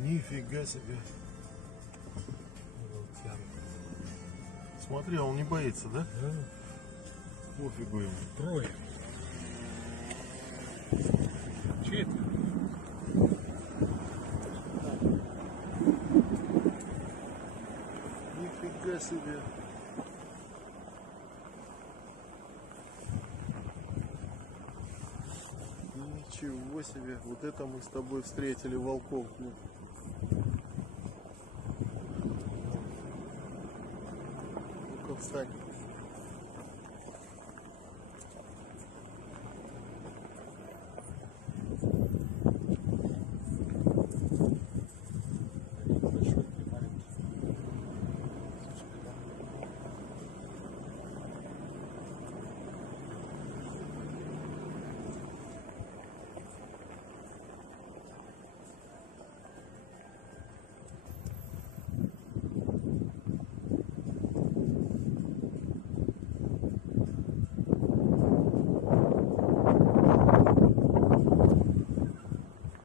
Нифига себе. Смотри, он не боится, да? Да. Пофигу ему. Трое. Четверо. Нифига себе. Ничего себе. Вот это мы с тобой встретили волков. Ну-ка, встань.